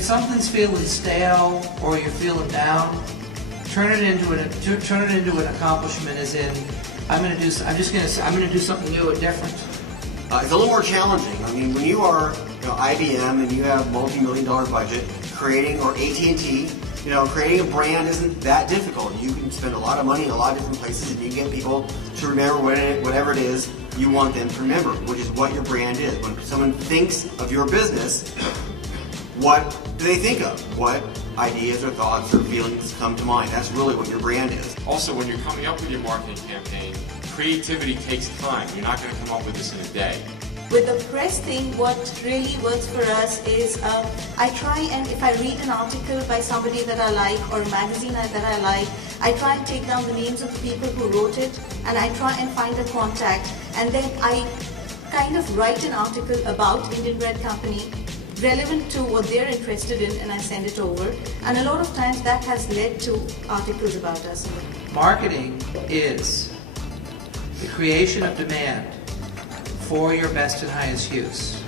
if something's feeling stale or you're feeling down, turn it into an accomplishment. As in, I'm going to do something new or different. It's a little more challenging. I mean, when you are IBM and you have multi-million-dollar budget, creating, or AT&T, creating a brand isn't that difficult. You can spend a lot of money in a lot of different places and you can get people to remember whatever it is you want them to remember, which is what your brand is. When someone thinks of your business, what do they think of? What ideas or thoughts or feelings come to mind? That's really what your brand is. Also, when you're coming up with your marketing campaign, creativity takes time. You're not going to come up with this in a day. With the press thing, what really works for us is I try and if I read an article by somebody that I like or a magazine that I like, I try and take down the names of the people who wrote it and I try and find a contact, and then I kind of write an article about Indian Bread Company relevant to what they're interested in, and I send it over, and a lot of times that has led to articles about us. Marketing is the creation of demand for your best and highest use.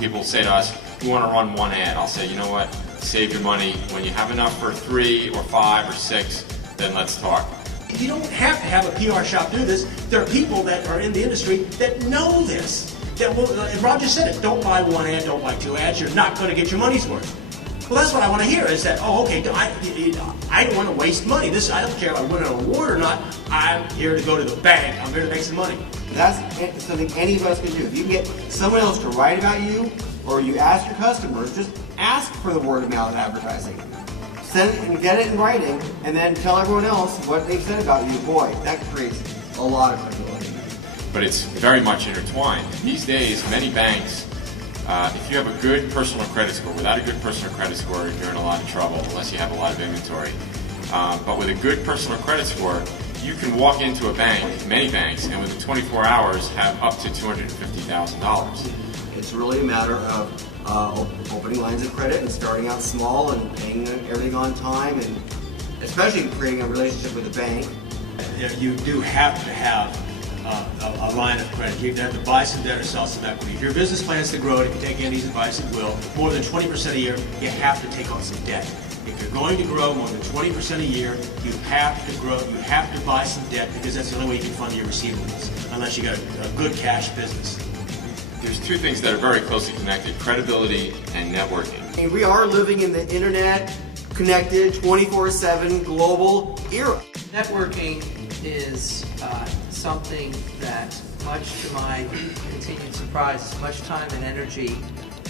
People say to us, we want to run one ad. I'll say, you know what, save your money. When you have enough for 3 or 5 or 6, then let's talk. You don't have to have a PR shop do this. There are people that are in the industry that know this. That will, and Rob just said it, don't buy one ad, don't buy 2 ads, you're not going to get your money's worth. Well, that's what I want to hear is that, oh, okay, I don't want to waste money. I don't care if I win an award or not. I'm here to go to the bank. I'm here to make some money. That's something any of us can do. If you can get someone else to write about you, or you ask your customers, just ask for the word of mouth advertising. Send it and get it in writing, and then tell everyone else what they've said about you. Boy, that creates a lot of credibility. But it's very much intertwined. These days, many banks, if you have a good personal credit score, without a good personal credit score, you're in a lot of trouble unless you have a lot of inventory. But with a good personal credit score, you can walk into a bank, many banks, and within 24 hours have up to $250,000. It's really a matter of opening lines of credit and starting out small and paying everything on time, and especially creating a relationship with the bank. You do have to have a line of credit. You have to buy some debt or sell some equity. If your business plans to grow, and if you take Andy's advice, it will, more than 20% a year, you have to take on some debt. If you're going to grow more than 20% a year, you have to grow, you have to buy some debt, because that's the only way you can fund your receivables, unless you got a good cash business. There's 2 things that are very closely connected, credibility and networking. And we are living in the internet, connected, 24/7 global era. Networking is something that, much to my continued surprise, much time and energy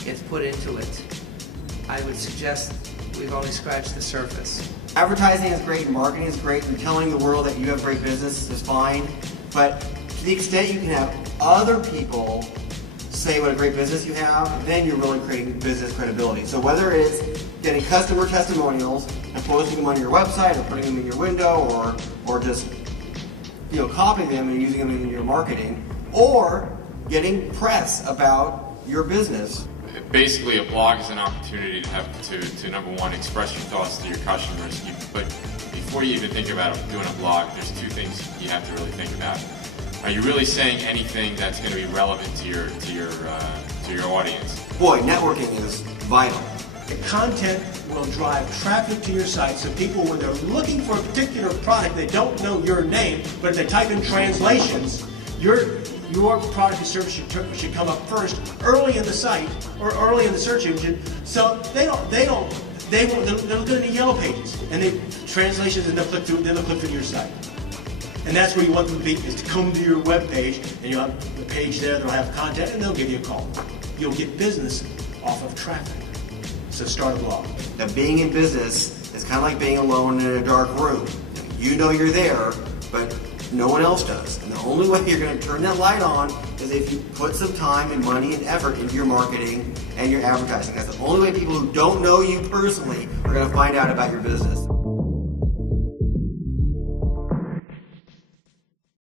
gets put into it. I would suggest we've only scratched the surface. Advertising is great, marketing is great, and telling the world that you have great business is fine, but to the extent you can have other people say what a great business you have, then you're really creating business credibility. So whether it is getting customer testimonials and posting them on your website, or putting them in your window, or just copying them and using them in your marketing, or getting press about your business. Basically, a blog is an opportunity to have to number one, express your thoughts to your customers. But before you even think about doing a blog, there's 2 things you have to really think about. Are you really saying anything that's going to be relevant to your audience? Boy, networking is vital. The content will drive traffic to your site, so people, when they're looking for a particular product, they don't know your name, but if they type in translations, your product or service should come up first, early in the site or early in the search engine. So they'll go to the yellow pages, and translations, and they'll click through your site. And that's where you want them to be, is to come to your web page, and you'll have the page there, they'll have content, and they'll give you a call. You'll get business off of traffic. So start a blog. Now, being in business is kind of like being alone in a dark room. You know you're there, but no one else does. And the only way you're going to turn that light on is if you put some time and money and effort into your marketing and your advertising. That's the only way people who don't know you personally are going to find out about your business.